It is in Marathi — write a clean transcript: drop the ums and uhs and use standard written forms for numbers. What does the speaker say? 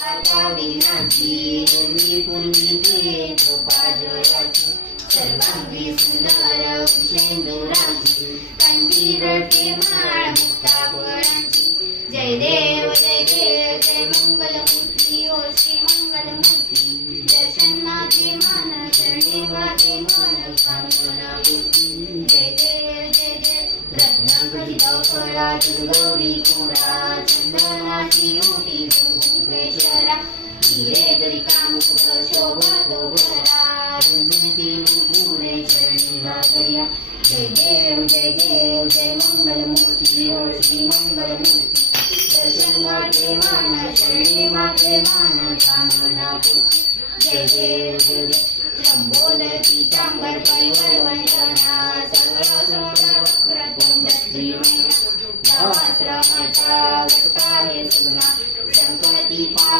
आता विनाची पूर्वी पूर्वी प्रिये कृपा जयाची सर्वांगी सुंदर शेंदुराची कंठीरटे माळ मुक्ता फळांची जय देव जय मंगलमूर्ती ओ श्री मंगलमूर्ती दर्शन माझे मान शरणे माझे मन कामना पूर्ती जय देव रत्नखचित फळाची गौरी कोरा चंदनाची ओटी कुंकुमेश्वरा हिरे जरी कामुक शोभा तो भरा रुंदी पुरे चरणी लागल्या जय देव जय मंगलमूर्ती ओ श्री मंगलमूर्ती दर्शन माझे मान शरणे माझे मान कामना पूर्ती जय देव लंबोदर पीतांबर परिवर वंदना सगळं सोड वक्रतुंड श्रीमैया गावाश्रमाचा वटका हे सुना संपत्ती पाव